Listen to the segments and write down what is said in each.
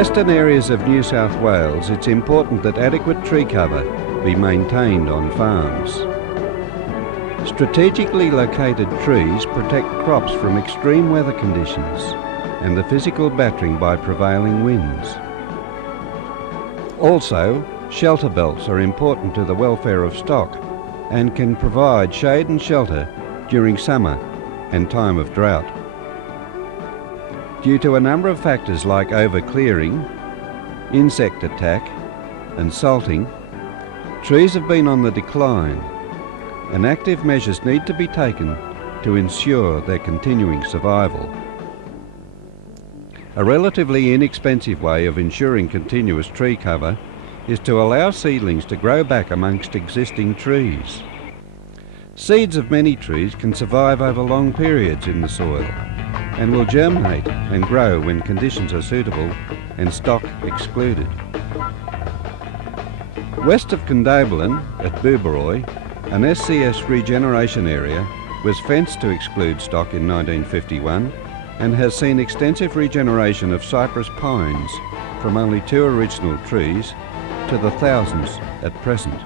western areas of New South Wales, it's important that adequate tree cover be maintained on farms. Strategically located trees protect crops from extreme weather conditions and the physical battering by prevailing winds. Also, shelter belts are important to the welfare of stock and can provide shade and shelter during summer and time of drought. Due to a number of factors like overclearing, insect attack and salting, trees have been on the decline, and active measures need to be taken to ensure their continuing survival. A relatively inexpensive way of ensuring continuous tree cover is to allow seedlings to grow back amongst existing trees. Seeds of many trees can survive over long periods in the soil and will germinate and grow when conditions are suitable and stock excluded. West of Condobolin at Booberoy, an SCS regeneration area was fenced to exclude stock in 1951 and has seen extensive regeneration of cypress pines from only 2 original trees to the thousands at present.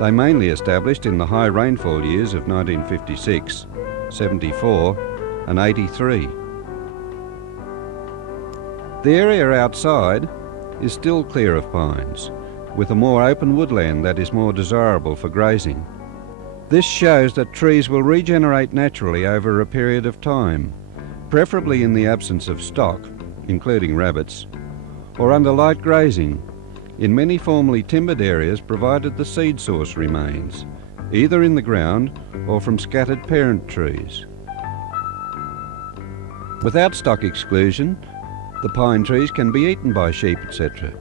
They mainly established in the high rainfall years of 1956, 74 and 83. The area outside is still clear of pines, with a more open woodland that is more desirable for grazing. This shows that trees will regenerate naturally over a period of time, preferably in the absence of stock, including rabbits, or under light grazing in many formerly timbered areas, provided the seed source remains, either in the ground or from scattered parent trees. Without stock exclusion, the pine trees can be eaten by sheep, etc.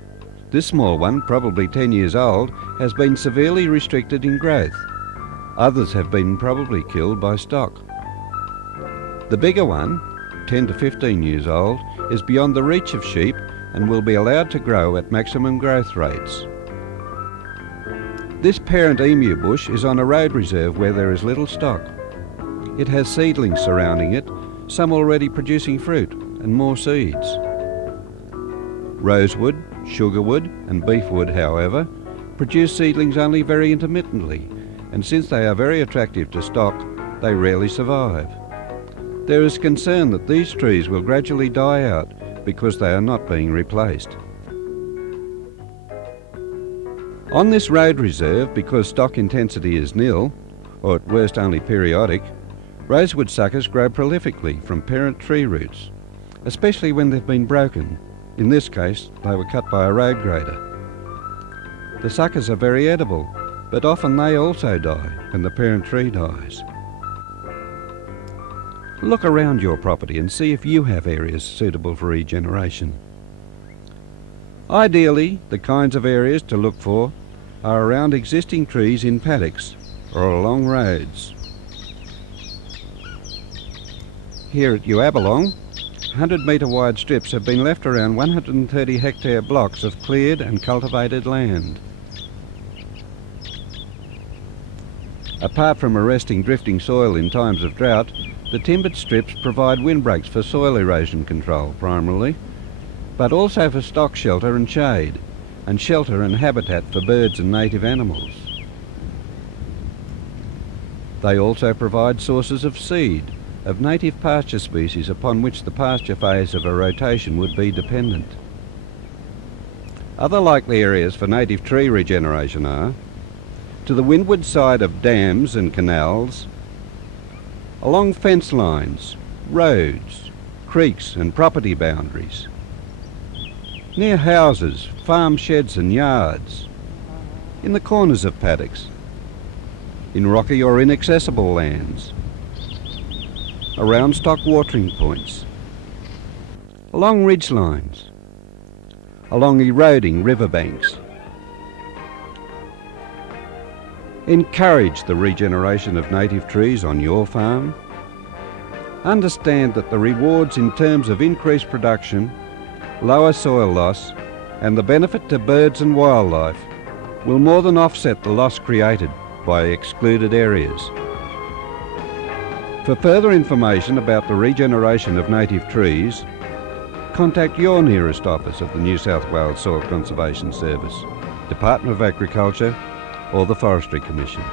This small one, probably 10 years old, has been severely restricted in growth. Others have been probably killed by stock. The bigger one, 10 to 15 years old, is beyond the reach of sheep and will be allowed to grow at maximum growth rates. This parent emu bush is on a road reserve where there is little stock. It has seedlings surrounding it, some already producing fruit and more seeds. Rosewood, sugarwood and beefwood, however, produce seedlings only very intermittently, and since they are very attractive to stock, they rarely survive. There is concern that these trees will gradually die out because they are not being replaced. On this road reserve, because stock intensity is nil, or at worst only periodic, rosewood suckers grow prolifically from parent tree roots, especially when they've been broken. In this case, they were cut by a road grader. The suckers are very edible, but often they also die when the parent tree dies. Look around your property and see if you have areas suitable for regeneration. Ideally, the kinds of areas to look for are around existing trees in paddocks or along roads. Here at Uabalong, 100-metre wide strips have been left around 130 hectare blocks of cleared and cultivated land. Apart from arresting drifting soil in times of drought, the timbered strips provide windbreaks for soil erosion control primarily, but also for stock shelter and shade, and shelter and habitat for birds and native animals. They also provide sources of seed, of native pasture species upon which the pasture phase of a rotation would be dependent. Other likely areas for native tree regeneration are to the windward side of dams and canals, along fence lines, roads, creeks and property boundaries, near houses, farm sheds and yards, in the corners of paddocks, in rocky or inaccessible lands, around stock watering points, along ridge lines, along eroding riverbanks. Encourage the regeneration of native trees on your farm. Understand that the rewards in terms of increased production, lower soil loss, and the benefit to birds and wildlife will more than offset the loss created by excluded areas. For further information about the regeneration of native trees, contact your nearest office of the New South Wales Soil Conservation Service, Department of Agriculture or the Forestry Commission.